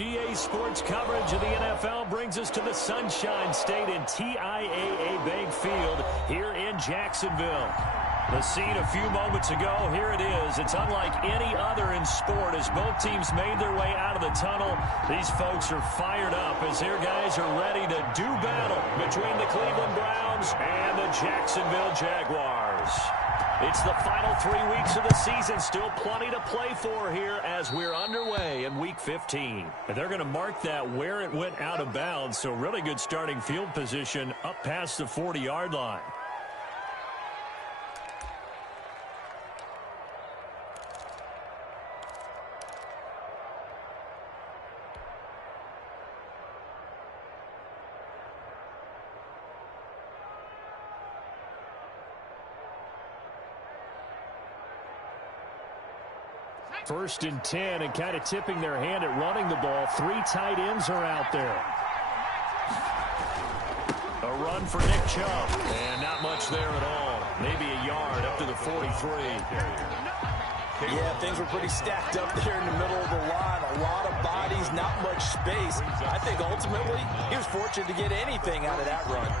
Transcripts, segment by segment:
EA Sports coverage of the NFL brings us to the Sunshine State in TIAA Bank Field here in Jacksonville. The scene a few moments ago, here it is. It's unlike any other in sport as both teams made their way out of the tunnel. These folks are fired up as their guys are ready to do battle between the Cleveland Browns and the Jacksonville Jaguars. It's the final 3 weeks of the season. Still plenty to play for here as we're underway in Week 15. And they're going to mark that where it went out of bounds, so really good starting field position up past the 40-yard line. First and 10, and kind of tipping their hand at running the ball. 3 tight ends are out there. A run for Nick Chubb, and not much there at all. Maybe a yard up to the 43. Yeah, things were pretty stacked up there in the middle of the line. A lot of bodies, not much space. I think ultimately he was fortunate to get anything out of that run.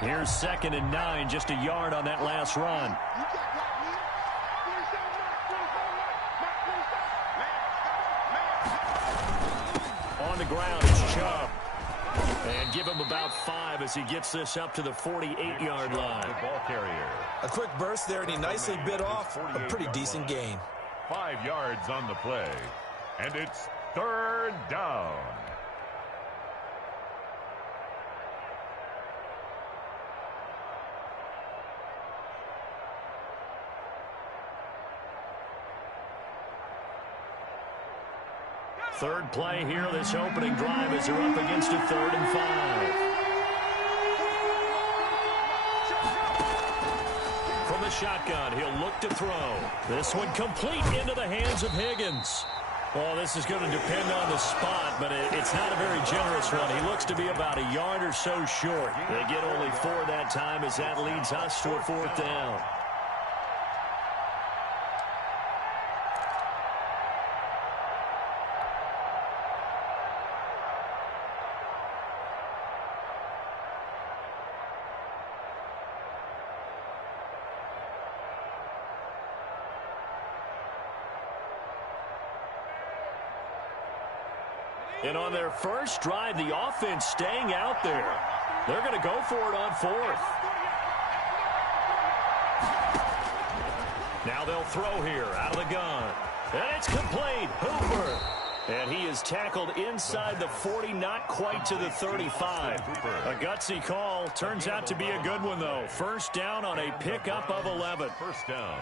Here's 2nd and 9, just a yard on that last run. On the ground, it's Chubb. And give him about 5 as he gets this up to the 48-yard line. The ball carrier. A quick burst there, and he nicely bit off a pretty decent gain. 5 yards on the play. And it's 3rd down. Third play here, this opening drive as they're up against a 3rd and 5. From the shotgun, he'll look to throw. This one complete into the hands of Higgins. Well, this is going to depend on the spot, but it's not a very generous one. He looks to be about a yard or so short. They get only 4 that time as that leads us to a 4th down. And on their first drive, the offense staying out there. They're going to go for it on 4th. Now they'll throw here out of the gun. And it's complete. Hooper. And he is tackled inside the 40, not quite to the 35. A gutsy call. Turns out to be a good one, though. First down on a pickup of 11. First down.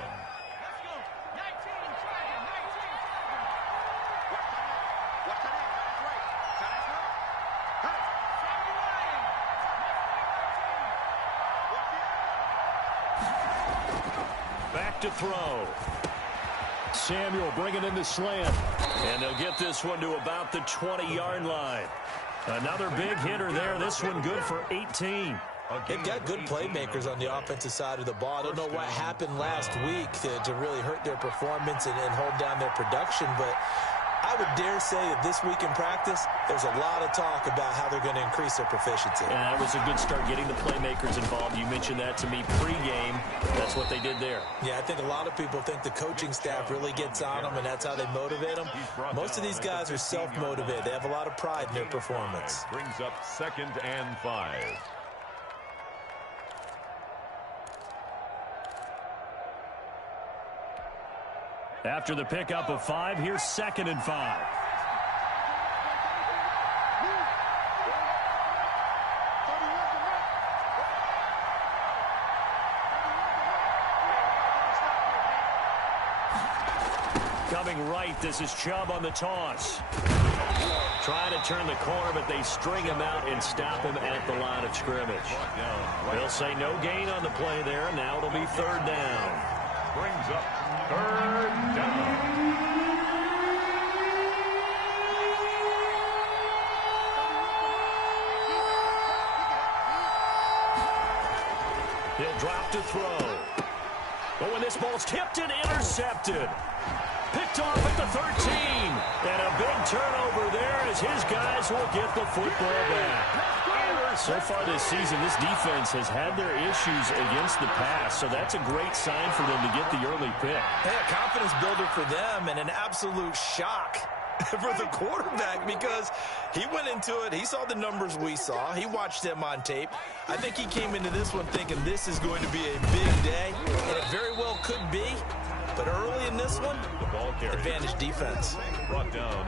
To throw. Samuel bringing in the slant. And they'll get this one to about the 20-yard line. Another big hitter there. This one good for 18. They've got good playmakers on the offensive side of the ball. I don't know what happened last week to really hurt their performance and hold down their production, but I would dare say that this week in practice, there's a lot of talk about how they're going to increase their proficiency. And that was a good start getting the playmakers involved. You mentioned that to me pregame. That's what they did there. Yeah, I think a lot of people think the coaching staff really gets on them, and that's how they motivate them. Most of these guys are self-motivated. They have a lot of pride in their performance. Brings up 2nd and 5. After the pickup of 5, here's 2nd and 5. Coming right, this is Chubb on the toss. Trying to turn the corner, but they string him out and stop him at the line of scrimmage. They'll say no gain on the play there. Now it'll be 3rd down. Brings up 3rd down. He'll drop to throw. But when this ball's tipped and intercepted. Picked off at the 13. And a big turnover there as his guys will get the football back. So far this season, this defense has had their issues against the pass, so that's a great sign for them to get the early pick. Hey, a confidence builder for them and an absolute shock for the quarterback because he went into it. He saw the numbers we saw. He watched them on tape. I think he came into this one thinking this is going to be a big day, and it very well could be. But early in this one, advantage defense.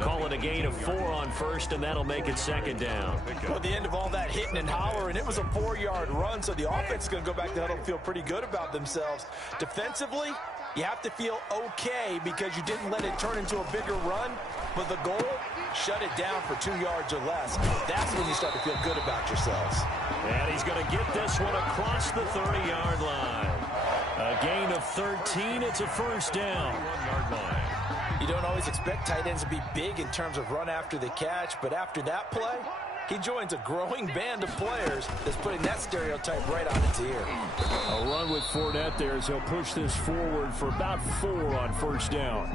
Call it a gain of 4 on first, and that'll make it second down. Well, at the end of all that hitting and hollering, it was a 4-yard run, so the offense is going to go back to the huddle and feel pretty good about themselves. Defensively, you have to feel okay because you didn't let it turn into a bigger run, but the goal, shut it down for 2 yards or less. That's when you start to feel good about yourselves. And he's going to get this one across the 30-yard line. A gain of 13. It's a first down. 1-yard line. You don't always expect tight ends to be big in terms of run after the catch, but after that play, he joins a growing band of players that's putting that stereotype right on its ear. A run with Fournette there as he'll push this forward for about 4 on first down.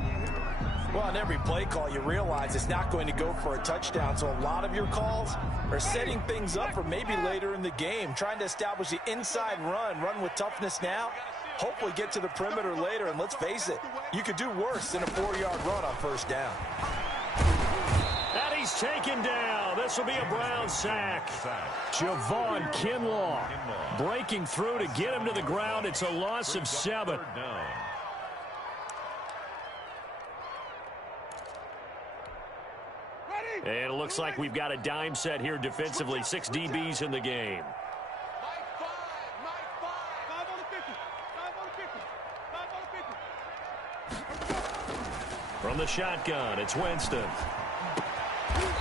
Well, on every play call, you realize it's not going to go for a touchdown, so a lot of your calls are setting things up for maybe later in the game, trying to establish the inside run with toughness now, hopefully get to the perimeter later, and let's face it, you could do worse than a 4-yard run on first down. And he's taken down. This will be a Brown sack. Javon Kinlaw breaking through to get him to the ground. It's a loss of 7. And it looks like we've got a dime set here defensively. 6 DBs in the game. From the shotgun, it's Winston.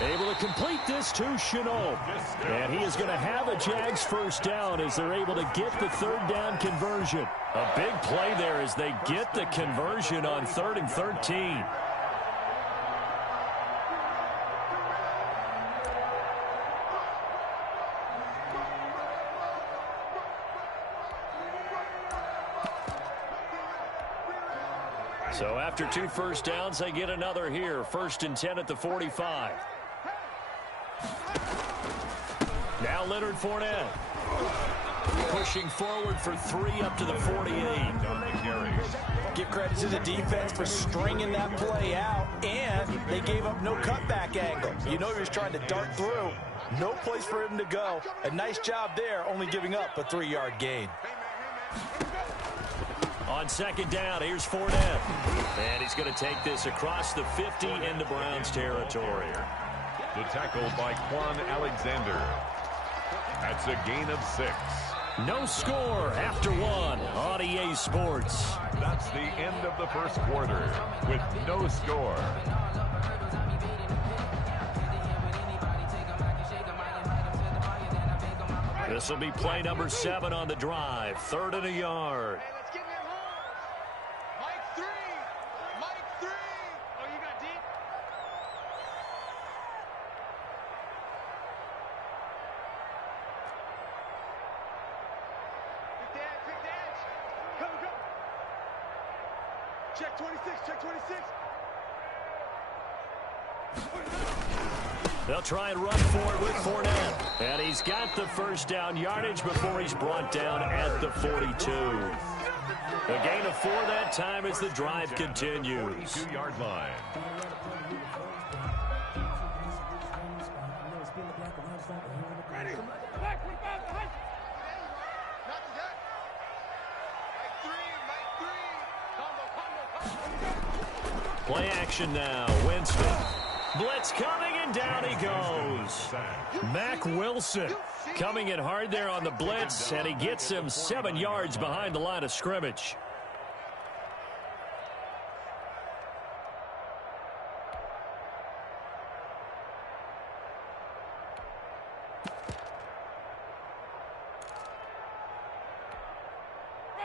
Able to complete this to Chenault. And he is going to have a Jags first down as they're able to get the 3rd down conversion. A big play there as they get the conversion on 3rd and 13. So after 2 first downs, they get another here. 1st and 10 at the 45. Now Leonard Fournette. Pushing forward for 3 up to the 48. Give credit to the defense for stringing that play out, and they gave up no cutback angle. You know he was trying to dart through. No place for him to go. A nice job there, only giving up a 3-yard gain. On 2nd down, here's Fournette. And he's going to take this across the 50 into Browns territory. The tackle by Quan Alexander. That's a gain of 6. No score after 1 on EA Sports. That's the end of the first quarter with no score. This will be play number 7 on the drive. 3rd and a yard. Check 26, check 26. They'll try and run for it with Fournette. And he's got the first down yardage before he's brought down at the 42. A gain of 4 that time as the drive continues. 2-yard line. Play action now. Winston. Blitz coming, and down he goes. Mack Wilson coming in hard there on the blitz, and he gets him 7 yards behind the line of scrimmage.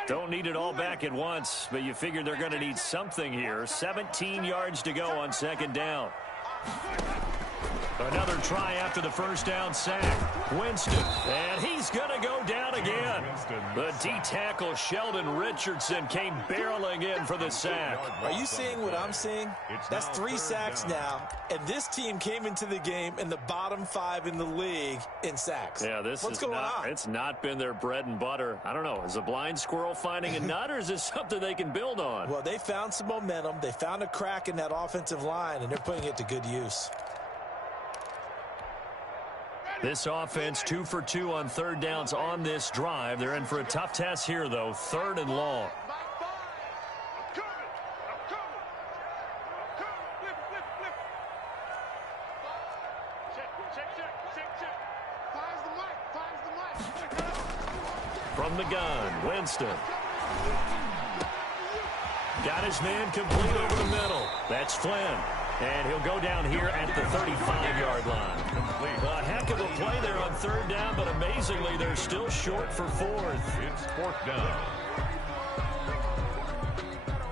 Don't need it all back at once, but you figure they're going to need something here. 17 yards to go on 2nd down. Another try after the first down sack. Winston, and he's going to go down again. The D-tackle Sheldon Richardson came barreling in for the sack. Are you seeing what I'm seeing? That's 3 sacks now, and this team came into the game in the bottom 5 in the league in sacks. Yeah, what's going on? It's not been their bread and butter. I don't know. Is a blind squirrel finding a nut, or is this something they can build on? Well, they found some momentum. They found a crack in that offensive line, and they're putting it to good use. This offense 2 for 2 on third downs on this drive. They're in for a tough test here, though. 3rd and long. From the gun, Winston. Got his man complete over the middle. That's Flynn. And he'll go down here at the 35-yard line. A heck of a play there on 3rd down, but amazingly, they're still short for 4th. It's 4th down.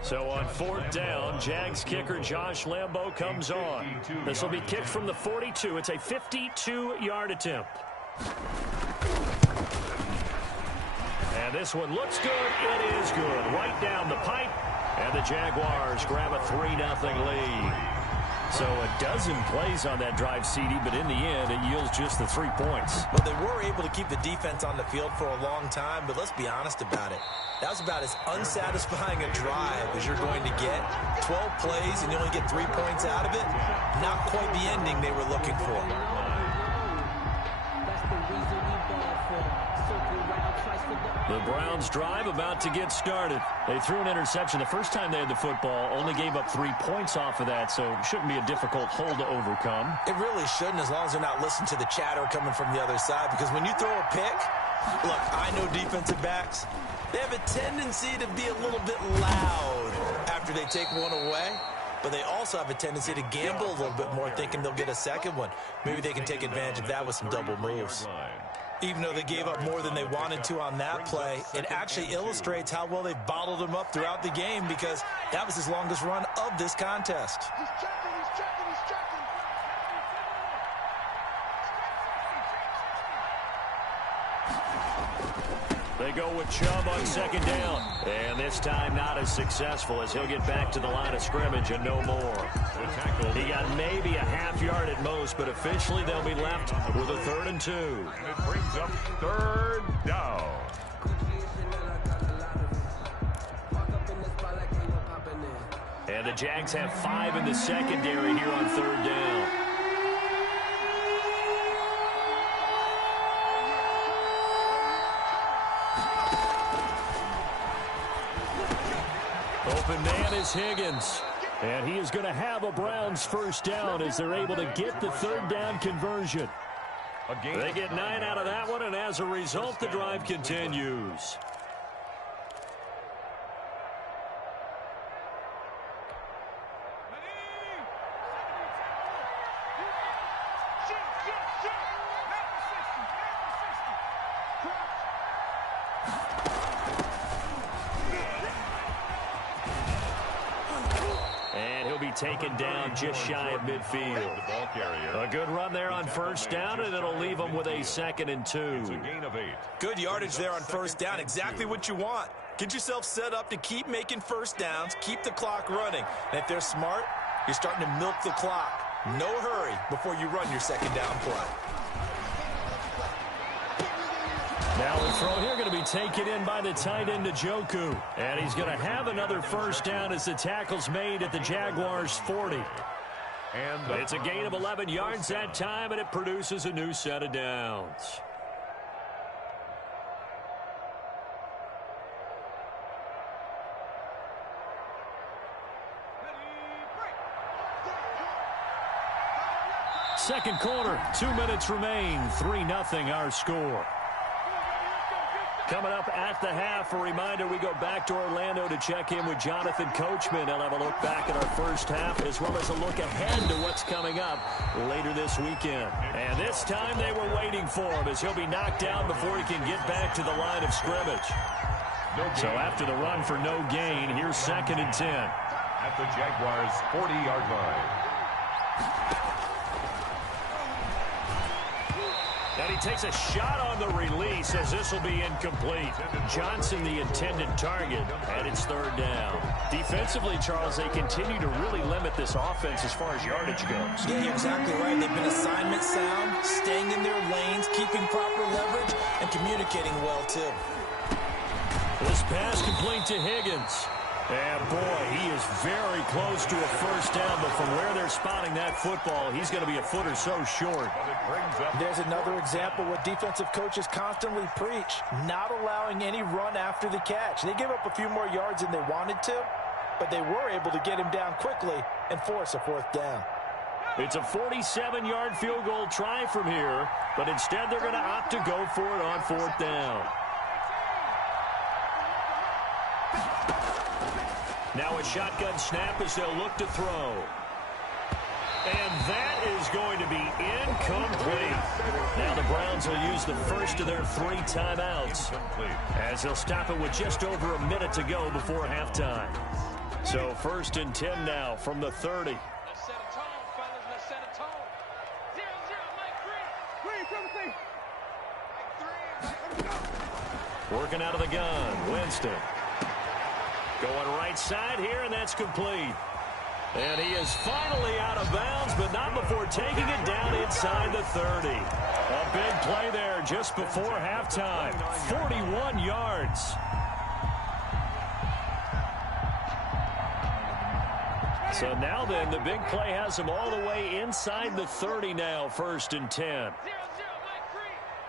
So on 4th down, Jags kicker Josh Lambo comes on. This will be kicked from the 42. It's a 52-yard attempt. And this one looks good. It is good. Right down the pipe. And the Jaguars grab a 3-0 lead. So a dozen plays on that drive, CD, but in the end, it yields just the 3 points. Well, they were able to keep the defense on the field for a long time, but let's be honest about it. That was about as unsatisfying a drive as you're going to get. 12 plays and you only get 3 points out of it. Not quite the ending they were looking for. The Browns drive about to get started. They threw an interception the first time they had the football, only gave up 3 points off of that, so it shouldn't be a difficult hole to overcome. It really shouldn't, as long as they're not listening to the chatter coming from the other side, because when you throw a pick, look, I know defensive backs, they have a tendency to be a little bit loud after they take one away, but they also have a tendency to gamble a little bit more, thinking they'll get a second one. Maybe they can take advantage of that with some double moves. Even though they gave up more than they wanted to on that play, it actually illustrates how well they bottled them up throughout the game, because that was his longest run of this contest. He's checking, he's checking, he's checking. They go with Chubb on 2nd down. And this time not as successful, as he'll get back to the line of scrimmage and no more. He got maybe a half yard at most, but officially they'll be left with a 3rd and 2. And it brings up 3rd down. And the Jags have 5 in the secondary here on 3rd down. Open man is Higgins. And he is going to have a Browns 1st down as they're able to get the 3rd down conversion. They get 9 out of that one, and as a result, the drive continues. Taken down just shy of midfield. A good run there on 1st down, and it'll leave them with a 2nd and 2. It's a gain of 8. Good yardage there on 1st down. Exactly what you want. Get yourself set up to keep making 1st downs, keep the clock running. And if they're smart, you're starting to milk the clock. No hurry before you run your 2nd down play. Now the throw here going to be taken in by the tight end Njoku. And he's going to have another 1st down as the tackle's made at the Jaguars' 40. And it's a gain of 11 yards that time, and it produces a new set of downs. Second quarter, 2 minutes remain. 3-0 our score. Coming up at the half, a reminder, we go back to Orlando to check in with Jonathan Coachman. He'll have a look back at our 1st half, as well as a look ahead to what's coming up later this weekend. And this time they were waiting for him, as he'll be knocked down before he can get back to the line of scrimmage. So after the run for no gain, here's 2nd and 10. At the Jaguars' 40-yard line. And he takes a shot on the release as this will be incomplete. Johnson, the intended target, and it's third down. Defensively, Charles, they continue to really limit this offense as far as yardage goes. Yeah, you're exactly right. They've been assignment sound, staying in their lanes, keeping proper leverage, and communicating well, too. This pass complete to Higgins. And, boy, he is very close to a first down, but from where they're spotting that football, he's going to be a foot or so short. There's another example what defensive coaches constantly preach, not allowing any run after the catch. They gave up a few more yards than they wanted to, but they were able to get him down quickly and force a fourth down. It's a 47-yard field goal try from here, but instead they're going to opt to go for it on fourth down. Now a shotgun snap as they'll look to throw. And that is going to be incomplete. Now the Browns will use the first of their 3 timeouts as they'll stop it with just over a minute to go before halftime. So 1st and 10 now from the 30. Let's set a tone, fellas. Let's set a tone. 0-0, Mike 3. Mike 3. Mike 3. Working out of the gun, Winston. Going right side here, and that's complete. And he is finally out of bounds, but not before taking it down inside the 30. A big play there just before halftime. 41 yards. So now then, the big play has him all the way inside the 30 now, 1st and 10. 0-0, Mike 3.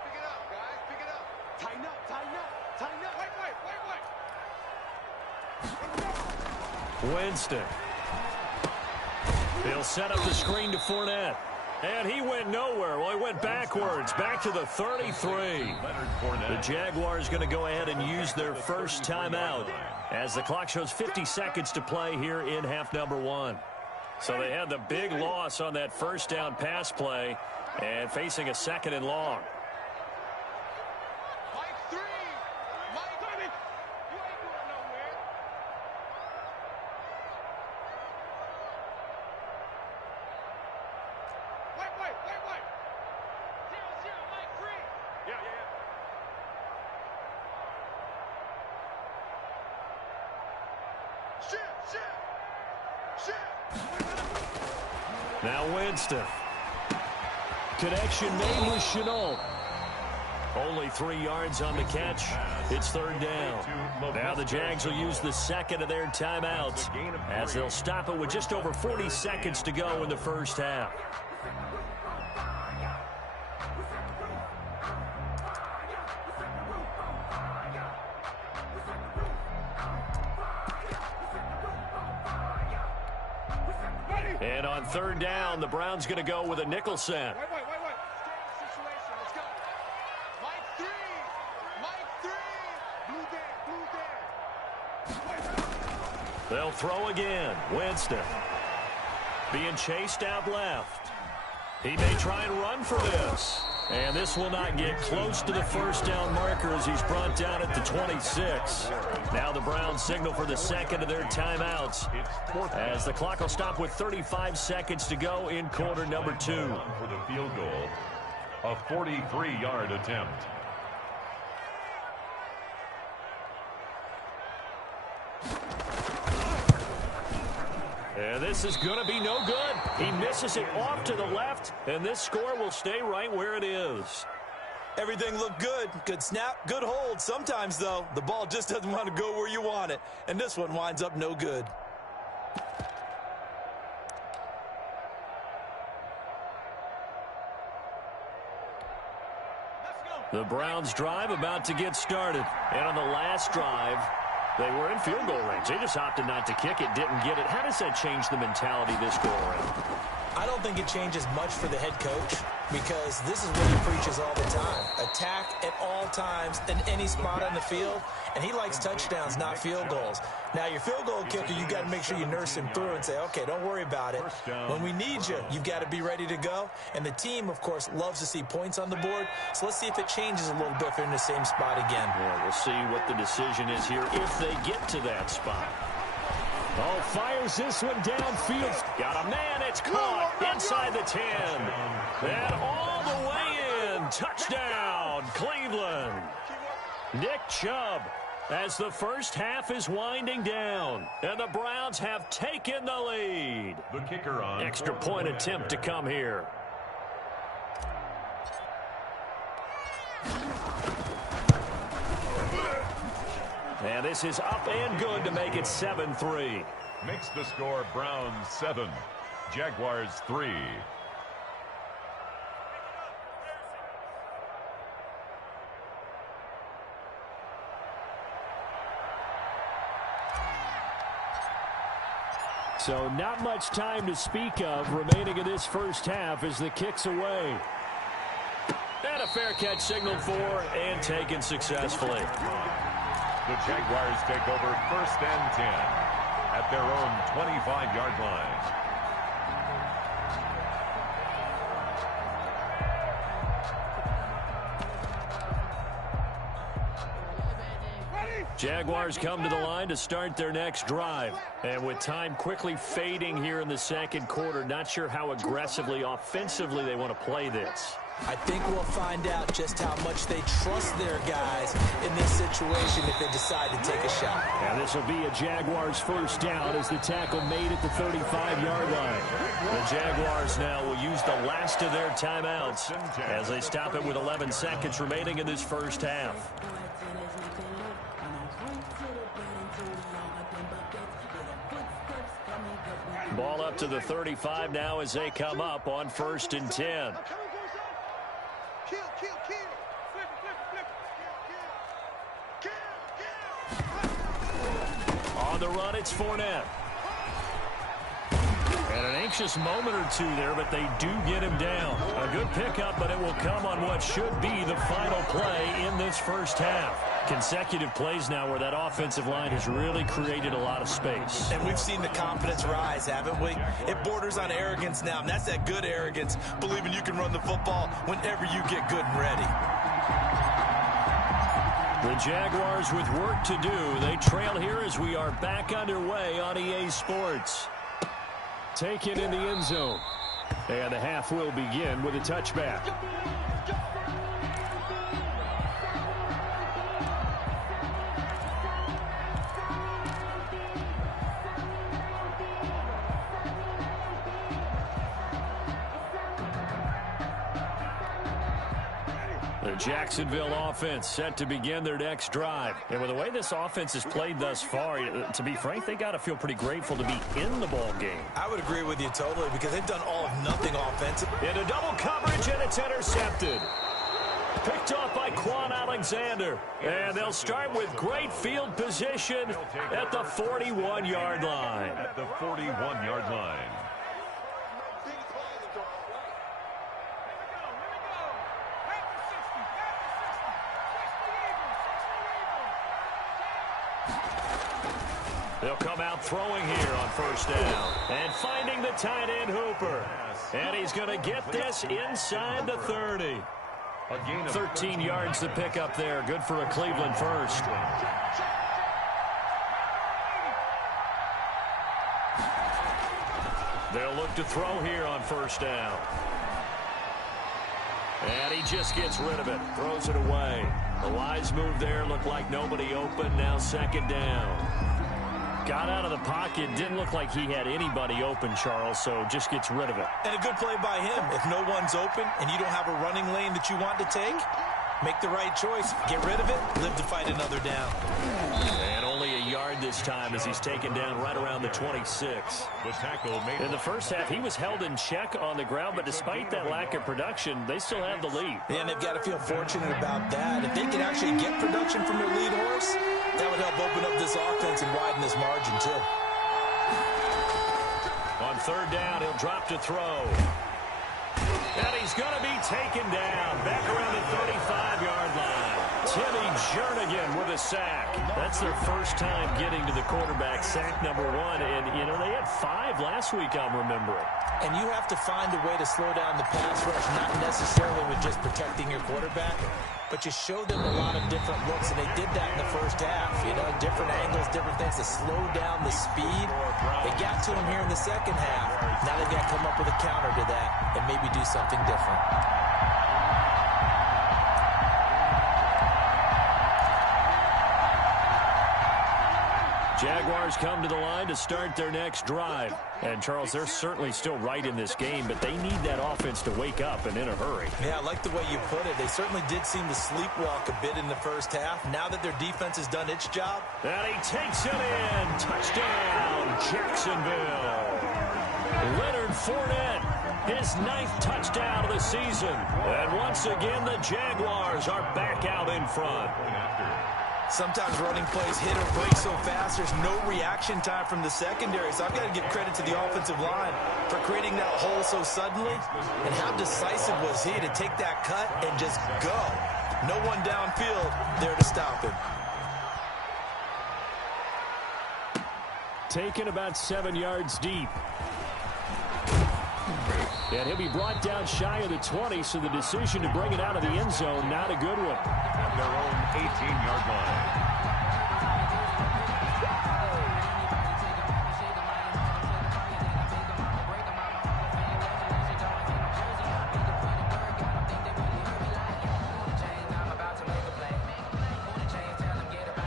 Pick it up, guys. Pick it up. Tighten up, tighten up, tighten up. Wait. Winston. He'll set up the screen to Fournette. And he went nowhere. Well, he went backwards, back to the 33. The Jaguars going to go ahead and use their first timeout as the clock shows 50 seconds to play here in half number 1. So they had the big loss on that first down pass play and facing a 2nd and long. Mike 3. Mike 3. You ain't going nowhere. Wait. 0-0, Mike 3. Yeah. Shit. Now Winston. Connection made with Chenault. Only 3 yards on the catch. It's third down. Now the Jags will use the second of their timeouts as they'll stop it with just over 40 seconds to go in the first half. And on third down, the Browns going to go with a nickel set. Wait. Situation. Let's go. Mike 3. Blue there. They'll throw again. Winston being chased out left. He may try and run for this. And this will not get close to the first down marker as he's brought down at the 26. Now the Browns signal for the second of their timeouts as the clock will stop with 35 seconds to go in quarter number 2. For the field goal, a 43-yard attempt. And this is going to be no good. He misses it off to the left, and this score will stay right where it is. Everything looked good. Good snap, good hold. Sometimes, though, the ball just doesn't want to go where you want it. And this one winds up no good. The Browns drive about to get started. And on the last drive, they were in field goal range. They just opted not to kick it, didn't get it. How does that change the mentality this go around? I don't think it changes much for the head coach because this is what he preaches all the time. Attack at all times in any spot on the field, and he likes touchdowns, not field goals. Now, your field goal kicker, you got to make sure you nurse him through and say, okay, don't worry about it. When we need you, you've got to be ready to go. And the team, of course, loves to see points on the board. So let's see if it changes a little bit if they're in the same spot again. Yeah, we'll see what the decision is here if they get to that spot. Oh, fires this one downfield. Got a man. It's caught inside the 10. And all the way in. touchdown, Cleveland. Nick Chubb, as the first half is winding down, and the Browns have taken the lead. The kicker on extra point attempt to come here. And this is up and good to make it 7-3. Makes the score Browns 7, Jaguars 3. So not much time to speak of remaining in this first half as the kick's away. And a fair catch signaled for and taken successfully. The Jaguars take over 1st and 10 at their own 25-yard line. Jaguars come to the line to start their next drive. And with time quickly fading here in the second quarter, not sure how aggressively, offensively they want to play this. I think we'll find out just how much they trust their guys in this situation if they decide to take a shot. And this will be a Jaguars first down as the tackle made at the 35-yard line. The Jaguars now will use the last of their timeouts as they stop it with 11 seconds remaining in this first half. Ball up to the 35 now as they come up on 1st and 10. On the run, it's Fournette. And an anxious moment or two there, but they do get him down. A good pickup, but it will come on what should be the final play in this first half. Consecutive plays now where that offensive line has really created a lot of space. And we've seen the confidence rise, haven't we? It borders on arrogance now, and that's that good arrogance, believing you can run the football whenever you get good and ready. The Jaguars with work to do. They trail here as we are back underway on EA Sports. Taken in the end zone. And the half will begin with a touchback. The Jacksonville offense set to begin their next drive. And with the way this offense has played thus far, to be frank, they got to feel pretty grateful to be in the ball game. I would agree with you totally because they've done all of nothing offensive. Into double coverage, and it's intercepted. Picked off by Quan Alexander. And they'll start with great field position at the 41-yard line. At the 41-yard line. They'll come out throwing here on first down. And finding the tight end Hooper. And he's going to get this inside the 30. 13 yards to pick up there. Good for a Cleveland first. They'll look to throw here on first down. And he just gets rid of it. Throws it away. The wise move there. Looked like nobody open. Now second down. Got out of the pocket. Didn't look like he had anybody open, Charles, so just gets rid of it. And a good play by him. If no one's open and you don't have a running lane that you want to take, make the right choice. Get rid of it. Live to fight another down. And only a yard this time as he's taken down right around the 26. The tackle made. In the first half, he was held in check on the ground, but despite that lack of production, they still have the lead. And they've got to feel fortunate about that. If they can actually get production from their lead horse, that would help open up this offense and widen this margin, too. On third down, he'll drop to throw. And he's going to be taken down back around the 35-yard line. Timmy Jernigan with a sack. That's their first time getting to the quarterback, sack number 1. And, you know, they had 5 last week, I'm remembering. And you have to find a way to slow down the pass rush, not necessarily with just protecting your quarterback, but you show them a lot of different looks, and they did that in the first half. You know, different angles, different things to slow down the speed. They got to him here in the second half. Now they've got to come up with a counter to that and maybe do something different. Jaguars come to the line to start their next drive. And, Charles, they're certainly still right in this game, but they need that offense to wake up and in a hurry. Yeah, I like the way you put it. They certainly did seem to sleepwalk a bit in the first half. Now that their defense has done its job. And he takes it in. Touchdown, Jacksonville. Leonard Fournette, his 9th touchdown of the season. And once again, the Jaguars are back out in front. Sometimes running plays hit or break so fast, there's no reaction time from the secondary. So I've got to give credit to the offensive line for creating that hole so suddenly. And how decisive was he to take that cut and just go? No one downfield there to stop him. Taken about 7 yards deep. And he'll be brought down shy of the 20, so the decision to bring it out of the end zone, not a good one. At their own 18-yard line.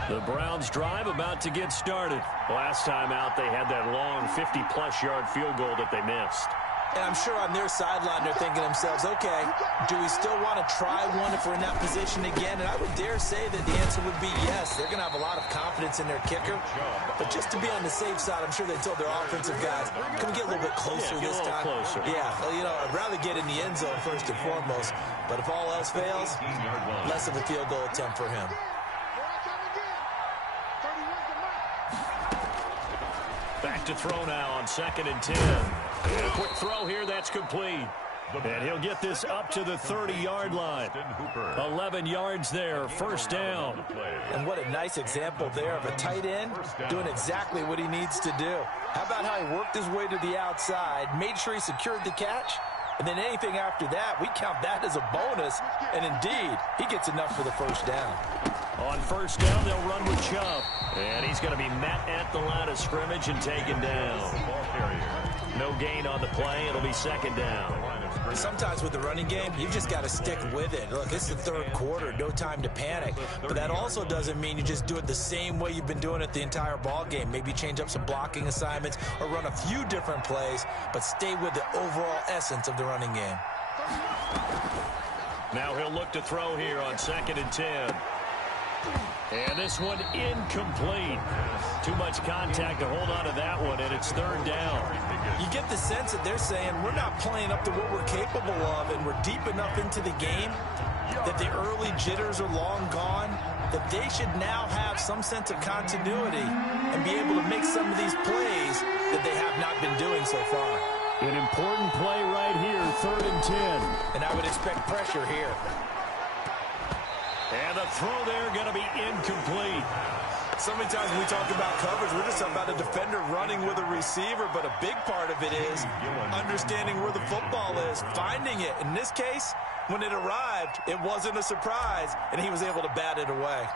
The Browns drive about to get started. Last time out, they had that long 50-plus yard field goal that they missed. And I'm sure on their sideline they're thinking to themselves, okay, do we still want to try one if we're in that position again? And I would dare say that the answer would be yes. They're going to have a lot of confidence in their kicker. But just to be on the safe side, I'm sure they told their offensive guys, can we get a little bit closer this time? Closer. Yeah, well, you know, I'd rather get in the end zone first and foremost. But if all else fails, less of a field goal attempt for him. Back to throw now on 2nd and 10. And a quick throw here, that's complete. And he'll get this up to the 30-yard line. 11 yards there, first down. And what a nice example there of a tight end doing exactly what he needs to do. How about how he worked his way to the outside, made sure he secured the catch, and then anything after that, we count that as a bonus. And indeed, he gets enough for the first down. On first down, they'll run with Chubb. And he's going to be met at the line of scrimmage and taken down. No gain on the play. It'll be 2nd down. Sometimes with the running game, you've just got to stick with it. Look, it's the 3rd quarter, no time to panic. But that also doesn't mean you just do it the same way you've been doing it the entire ball game. Maybe change up some blocking assignments or run a few different plays, but stay with the overall essence of the running game. Now he'll look to throw here on 2nd and 10. And this one incomplete. Too much contact to hold on to that one, and it's 3rd down. You get the sense that they're saying we're not playing up to what we're capable of, and we're deep enough into the game that the early jitters are long gone, that they should now have some sense of continuity and be able to make some of these plays that they have not been doing so far. An important play right here, 3rd and 10. And I would expect pressure here. And the throw there going to be incomplete. So many times when we talk about coverage, we're just talking about a defender running with a receiver, but a big part of it is understanding where the football is, finding it. In this case, when it arrived, it wasn't a surprise, and he was able to bat it away.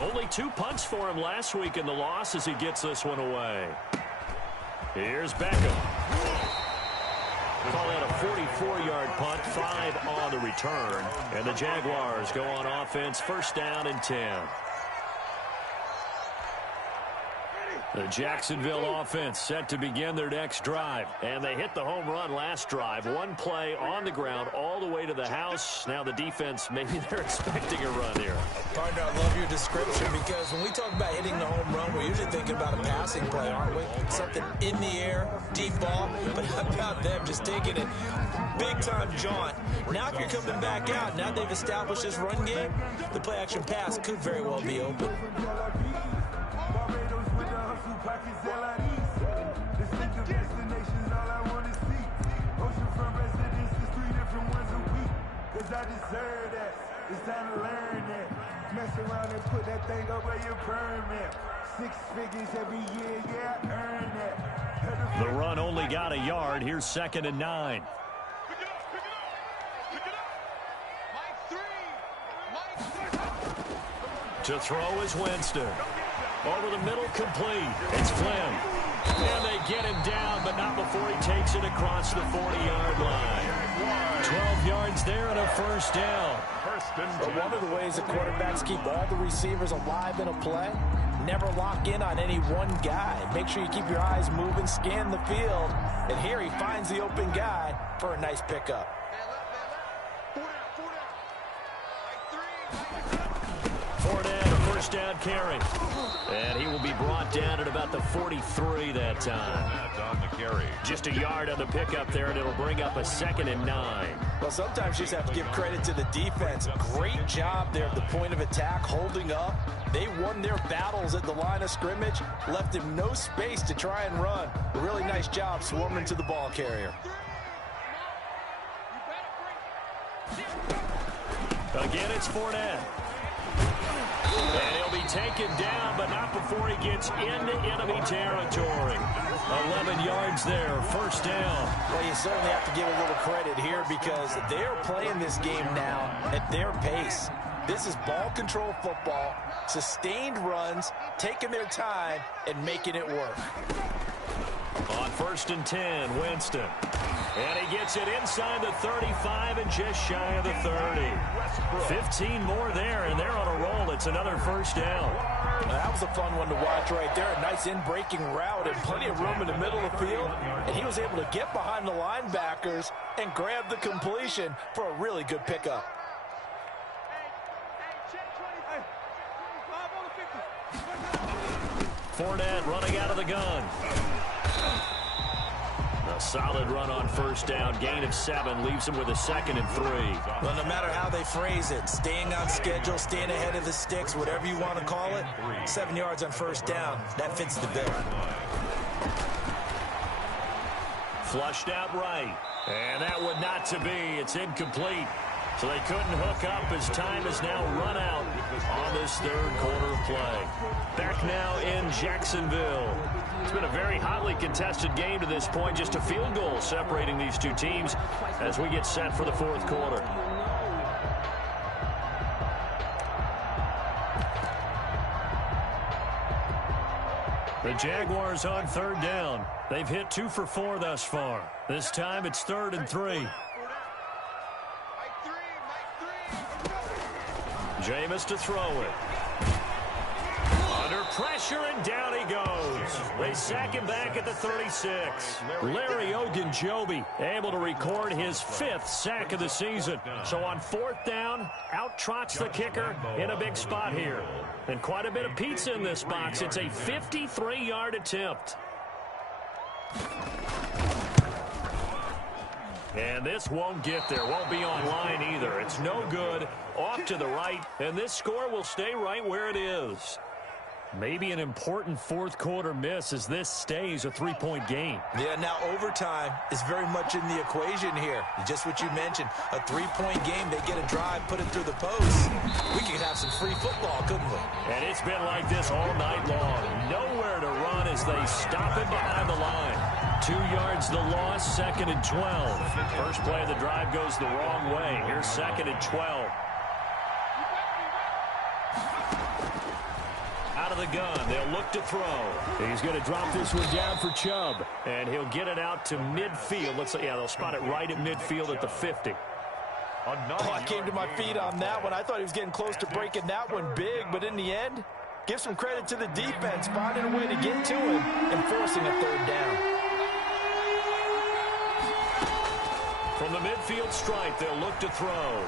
Only 2 punts for him last week in the loss as he gets this one away. Here's Beckham. Call that a 44-yard punt, 5 on the return. And the Jaguars go on offense, first down and 10. The Jacksonville offense set to begin their next drive. And they hit the home run last drive. 1 play on the ground all the way to the house. Now the defense, maybe they're expecting a run here. Partner, I love your description because when we talk about hitting the home run, we're usually thinking about a passing play, aren't we? Something in the air, deep ball. But how about them just taking it big-time jaunt? Now if you're coming back out, now they've established this run game, the play-action pass could very well be open. I deserve that. It's time to learn that. Mess around and put that thing up where your permit. 6 figures every year, yeah, I earned that. The run only got a yard. Here's 2nd and 9. Pick it up, pick it up, pick it up. Mike 3. To throw is Winston. Over the middle, complete. It's Flynn. And they get him down, but not before he takes it across the 40-yard line. 12 yards there and a first down. and But 10. one of the ways the quarterbacks keep all the receivers alive in a play, never lock in on any one guy. Make sure you keep your eyes moving, scan the field. And here he finds the open guy for a nice pickup. Fournette, a first down carry. And he will be brought down at about the 43 that time. That's on the carry. Just a yard on the pickup there, and it'll bring up a 2nd and 9. Well, sometimes you just have to give credit to the defense. Great job there at the point of attack, holding up. They won their battles at the line of scrimmage, left him no space to try and run. A really nice job swarming to the ball carrier. Again, it's Fournette. And he'll be taken down, but not before he gets into enemy territory. 11 yards there, first down. Well, you certainly have to give a little credit here because they're playing this game now at their pace. This is ball control football, sustained runs, taking their time, and making it work. On 1st and 10, Winston. And he gets it inside the 35 and just shy of the 30. 15 more there, and they're on a roll. It's another first down. That was a fun one to watch right there. A nice in-breaking route and plenty of room in the middle of the field. And he was able to get behind the linebackers and grab the completion for a really good pickup. Fournette running out of the gun. A solid run on first down. Gain of 7 leaves him with a 2nd and 3. Well, no matter how they phrase it, staying on schedule, staying ahead of the sticks, whatever you want to call it, 7 yards on first down, that fits the bill. Flushed out right. And that would not to be. It's incomplete. So they couldn't hook up as time has now run out on this third quarter of play. Back now in Jacksonville. It's been a very hotly contested game to this point. Just a field goal separating these two teams as we get set for the fourth quarter. The Jaguars on 3rd down. They've hit 2 for 4 thus far. This time it's 3rd and 3. Jameis to throw it. Under pressure, and down he goes. They sack him back at the 36. Larry Ogunjobi able to record his 5th sack of the season. So on 4th down, out trots the kicker in a big spot here. And quite a bit of pizza in this box. It's a 53-yard attempt. And this won't get there. Won't be online either. It's no good. Off to the right. And this score will stay right where it is. Maybe an important fourth quarter miss as this stays a 3-point game. Yeah, now overtime is very much in the equation here. Just what you mentioned, a 3-point game. They get a drive, put it through the post. We could have some free football, couldn't we? And it's been like this all night long. Nowhere to run as they stop him behind the line. 2 yards the loss, 2nd and 12. First play of the drive goes the wrong way. Here's 2nd and 12. Out of the gun, they'll look to throw. He's going to drop this one down for Chubb, and he'll get it out to midfield. Let's say, yeah, they'll spot it right at midfield at the 50. I came to my feet on that one. I thought he was getting close to breaking that one big, but in the end, give some credit to the defense, finding a way to get to him and forcing a 3rd down. From the midfield stripe, they'll look to throw.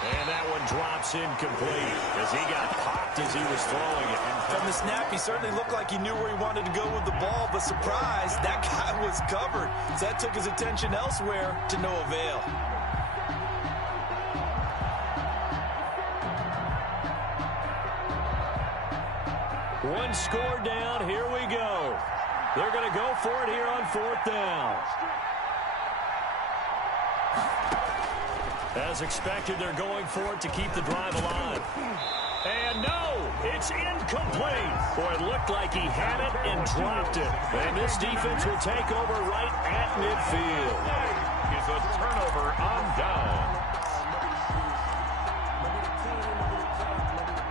And that one drops incomplete as he got popped as he was throwing it. From the snap, he certainly looked like he knew where he wanted to go with the ball, but surprise, that guy was covered. So that took his attention elsewhere to no avail. One score down, here we go. They're going to go for it here on 4th down. As expected, they're going for it to keep the drive alive. And no, it's incomplete. Boy, it looked like he had it and dropped it. And this defense will take over right at midfield. Is a turnover on down.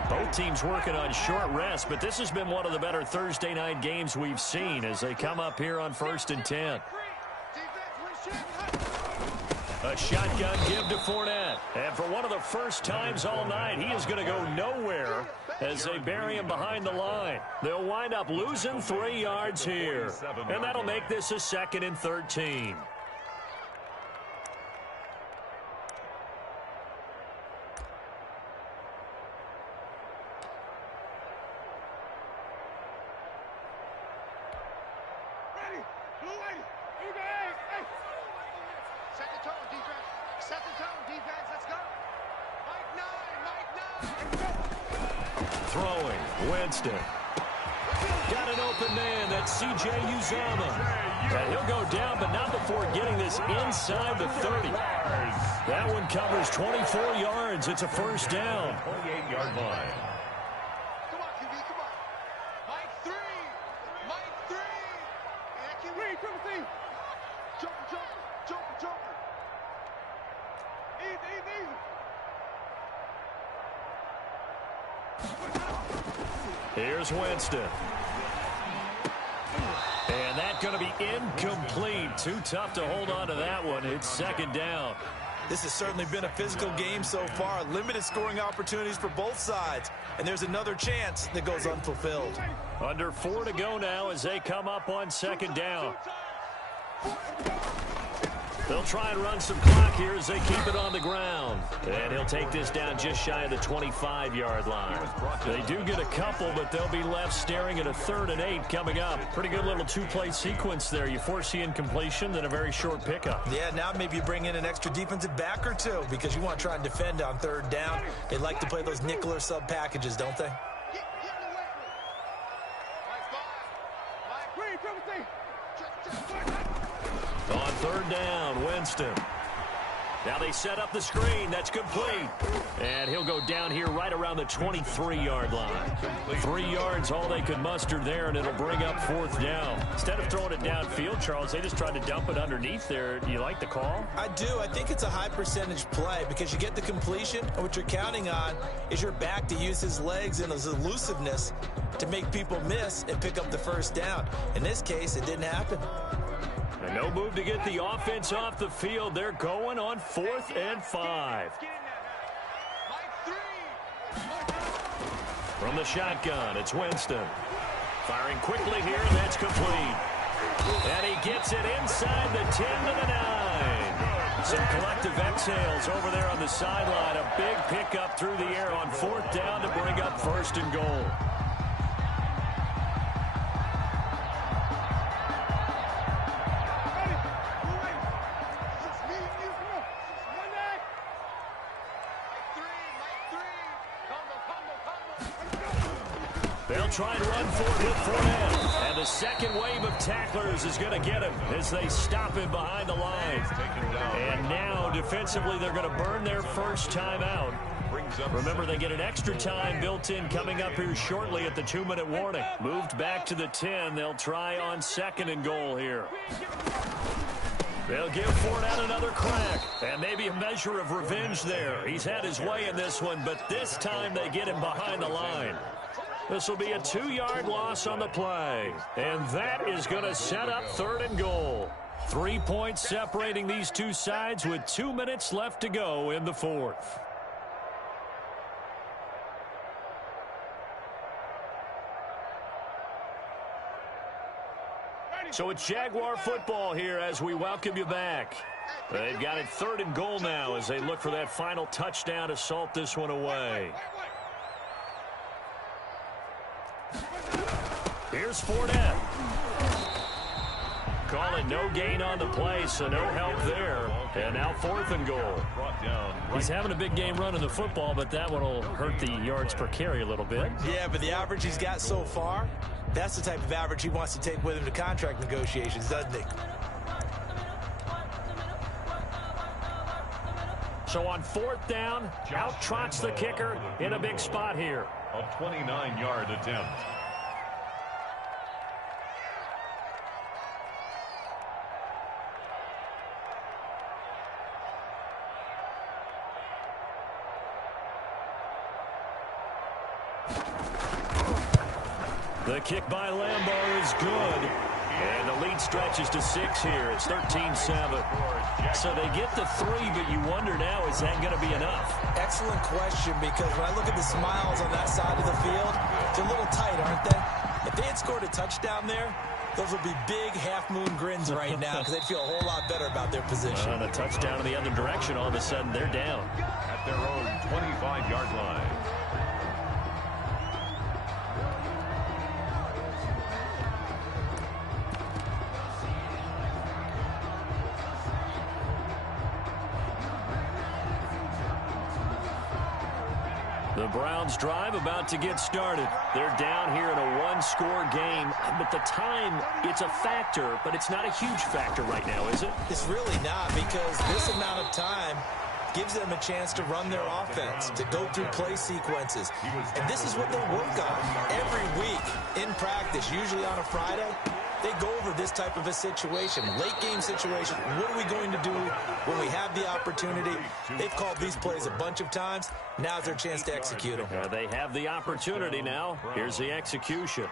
Both teams working on short rest, but this has been one of the better Thursday night games we've seen as they come up here on 1st and 10. A shotgun give to Fournette. And for one of the first times all night, he is going to go nowhere as they bury him behind the line. They'll wind up losing 3 yards here. And that'll make this a 2nd and 13. Throwing, Winston. Got an open man, that's C.J. Uzomah. And he'll go down, but not before getting this inside the 30. That one covers 24 yards. It's a first down. 28-yard line. Come on, QB, come on. Mike 3. Mike 3. Yeah, QB, triple C. Jumper. Easy. Here's Winston. And that's going to be incomplete. Too tough to hold on to that one. It's 2nd down. This has certainly been a physical game so far. Limited scoring opportunities for both sides. And there's another chance that goes unfulfilled. Under 4 to go now as they come up on 2nd down. They'll try and run some clock here as they keep it on the ground. And he'll take this down just shy of the 25-yard line. They do get a couple, but they'll be left staring at a 3rd and 8 coming up. Pretty good little 2-play sequence there. You force the incompletion, then a very short pickup. Yeah, now maybe you bring in an extra defensive back or two because you want to try and defend on 3rd down. They like to play those nickel or sub packages, don't they? On 3rd down, Winston. Now they set up the screen. That's complete. And he'll go down here right around the 23-yard line. 3 yards, all they could muster there, and it'll bring up 4th down. Instead of throwing it downfield, Charles, they just tried to dump it underneath there. Do you like the call? I do. I think it's a high percentage play because you get the completion, and what you're counting on is your back to use his legs and his elusiveness to make people miss and pick up the 1st down. In this case, it didn't happen. And no move to get the offense off the field. They're going on 4th and 5. From the shotgun, it's Winston. Firing quickly here, and that's complete. And he gets it inside the 10 to the 9. Some collective exhales over there on the sideline. A big pickup through the air on 4th down to bring up 1st and goal. They'll try and run for it with Fournette. And the second wave of tacklers is going to get him as they stop him behind the line. And now, defensively, they're going to burn their first time out. Remember, they get an extra time built in coming up here shortly at the 2-minute warning. Moved back to the 10. They'll try on 2nd and goal here. They'll give Fournette another crack, and maybe a measure of revenge there. He's had his way in this one, but this time they get him behind the line. This will be a 2-yard loss on the play, and that is going to set up 3rd and goal. 3 points separating these two sides with 2 minutes left to go in the 4th. So it's Jaguar football here as we welcome you back. They've got it 3rd and goal now as they look for that final touchdown to salt this one away. Here's Fournette. Call it no gain on the play, so no help there. And now 4th and goal. He's having a big game running the football, but that one will hurt the yards per carry a little bit. Yeah, but the average he's got so far, that's the type of average he wants to take with him to contract negotiations, doesn't he? So on 4th down, out trots the kicker in a big spot here. A 29-yard attempt. The kick by Lambeau is good. And the lead stretches to 6 here. It's 13-7. So they get the 3, but you wonder now, is that going to be enough? Excellent question, because when I look at the smiles on that side of the field, they're a little tight, aren't they? If they had scored a touchdown there, those would be big half-moon grins right now because they'd feel a whole lot better about their position. And a touchdown in the other direction, all of a sudden they're down. At their own 25-yard line. The Browns drive about to get started. They're down here in a one-score game, but the time, it's a factor, but it's not a huge factor right now, is it? It's really not, because this amount of time gives them a chance to run their offense, to go through play sequences. And this is what they work on every week in practice, usually on a Friday. They go over this type of a situation, late game situation. What are we going to do when we have the opportunity? They've called these plays a bunch of times. Now's their chance to execute them. They have the opportunity now. Here's the execution.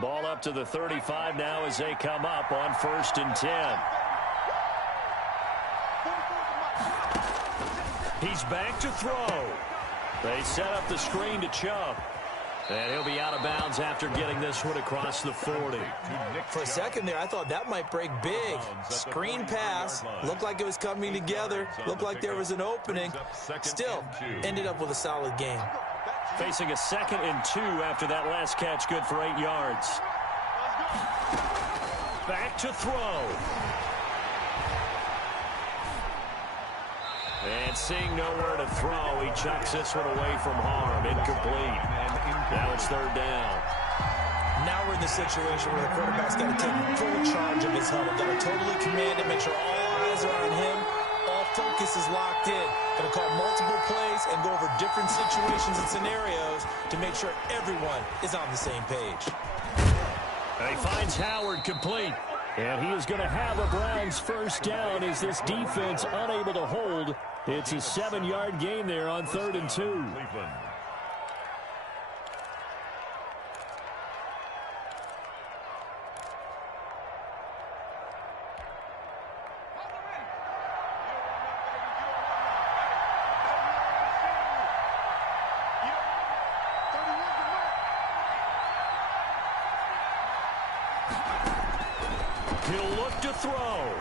Ball up to the 35 now as they come up on 1st and 10. He's back to throw. They set up the screen to Chubb. And he'll be out of bounds after getting this one across the 40. For a second there, I thought that might break big. Screen pass. Looked like it was coming together. Looked like there was an opening. Still, ended up with a solid game. Facing a 2nd and 2 after that last catch, good for 8 yards. Back to throw. And seeing nowhere to throw, he chucks this one away from harm. Incomplete. Now it's 3rd down. Now we're in the situation where the quarterback's got to take full charge of his huddle. Got to totally command it, make sure all eyes are on him. All focus is locked in. Going to call multiple plays and go over different situations and scenarios to make sure everyone is on the same page. And he finds Howard complete. And he is going to have a Browns 1st down as this defense unable to hold. It's a 7-yard gain there on 3rd and 2. He'll look to throw.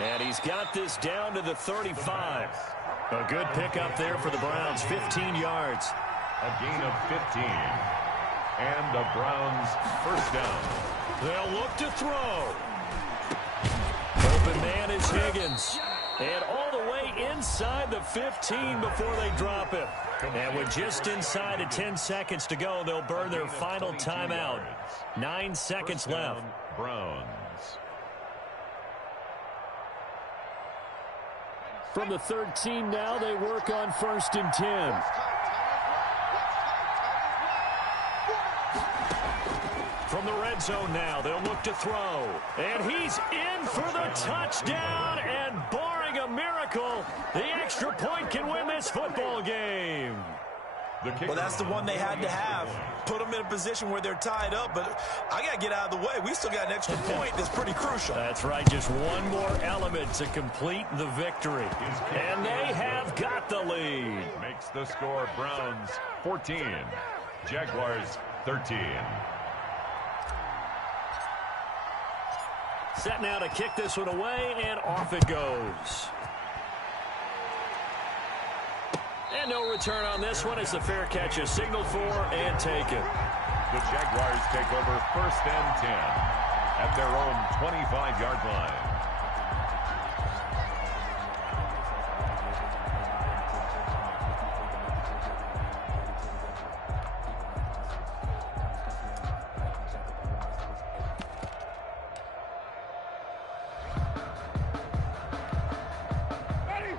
And he's got this down to the 35. A good pickup there for the Browns, 15 yards. A gain of 15. And the Browns 1st down. They'll look to throw. Open man is Higgins. And all the way inside the 15 before they drop him. And with just inside of 10 seconds to go, they'll burn their final timeout. 9 seconds left. Browns. From the 13 now, they work on 1st and 10. From the red zone now, they'll look to throw. And he's in for the touchdown. And barring a miracle, the extra point can win this football game. Well, that's the one they had to have. Put them in a position where they're tied up, but I got to get out of the way. We still got an extra point that's pretty crucial. That's right. Just one more element to complete the victory. And they have got the lead. Makes the score Browns 14, Jaguars 13. Set now to kick this one away, and off it goes. And no return on this one as the fair catch is signaled for and taken. The Jaguars take over 1st and 10 at their own 25-yard line.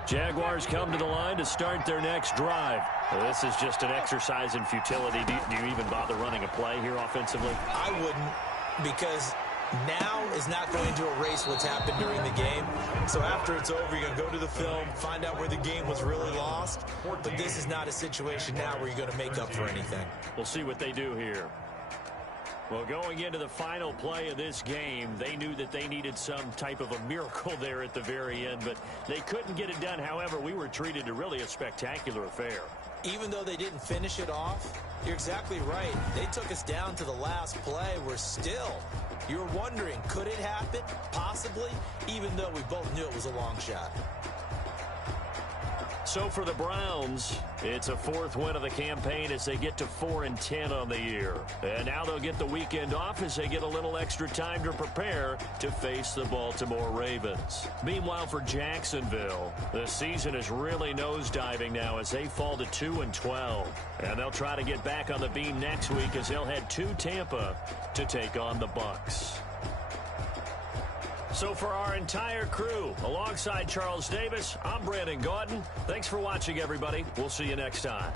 Jaguars come to the line to start their next drive. Well, this is just an exercise in futility. Do you even bother running a play here offensively? I wouldn't, because Now is not going to erase what's happened during the game. So after it's over, you're going to go to the film, find out where the game was really lost. But this is not a situation now where you're going to make up for anything. We'll see what they do here. Well, going into the final play of this game, they knew that they needed some type of a miracle there at the very end, but they couldn't get it done. However, we were treated to really a spectacular affair. Even though they didn't finish it off, you're exactly right. They took us down to the last play. We're still, you're wondering, could it happen? Possibly, even though we both knew it was a long shot. So for the Browns, it's a fourth win of the campaign as they get to 4-10 on the year. And now they'll get the weekend off as they get a little extra time to prepare to face the Baltimore Ravens. Meanwhile, for Jacksonville, the season is really nosediving now as they fall to 2-12. And they'll try to get back on the beam next week as they'll head to Tampa to take on the Bucs. So for our entire crew, alongside Charles Davis, I'm Brandon Gaudin. Thanks for watching, everybody. We'll see you next time.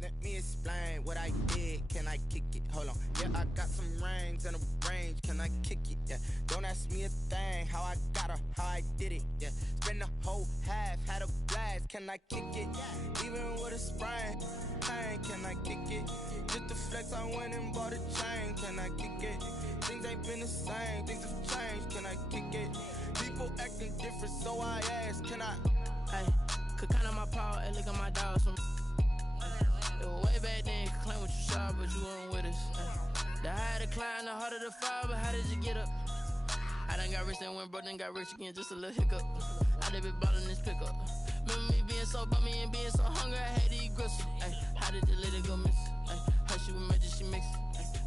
Let me explain what I did. Can I kick it? Hold on. Yeah, I got some rings and a range. Can I kick it? Yeah. Don't ask me a thing. How I got her, how I did it. Yeah. Spend the whole half, had a blast. Can I kick it? Even with a sprain. Pain, can I kick it? Just the flex, I went and bought a chain. Can I kick it? Things ain't been the same. Things have changed. Can I kick it? People acting different, so I ask. Can I? Hey, could count on my power and look at my dogs from. Way back then, you could claim what you saw, but you weren't with us. The higher the climb, the harder the fall, but how did you get up? I done got rich and went broke, then got rich again, just a little hiccup. I done been ballin' this pickup. Remember me being so bummy and being so hungry, I had to eat gristle. Ay, how did the lady go miss? Ay, how she was magic, she mixed.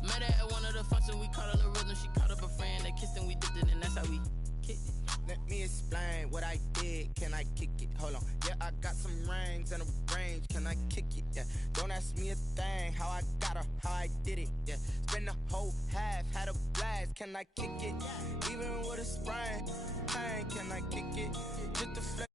Met her at one of the functions, we caught her the rhythm, she caught up a friend, they kissed and we dipped it, and that's how we kicked it. Let me explain what I did. Can I kick it? Hold on. Yeah, I got some rings and a range. Can I kick it? Yeah. Don't ask me a thing. How I got her, how I did it. Yeah. Spend the whole half, had a blast. Can I kick it? Even with a sprain. Pain, can I kick it? Just the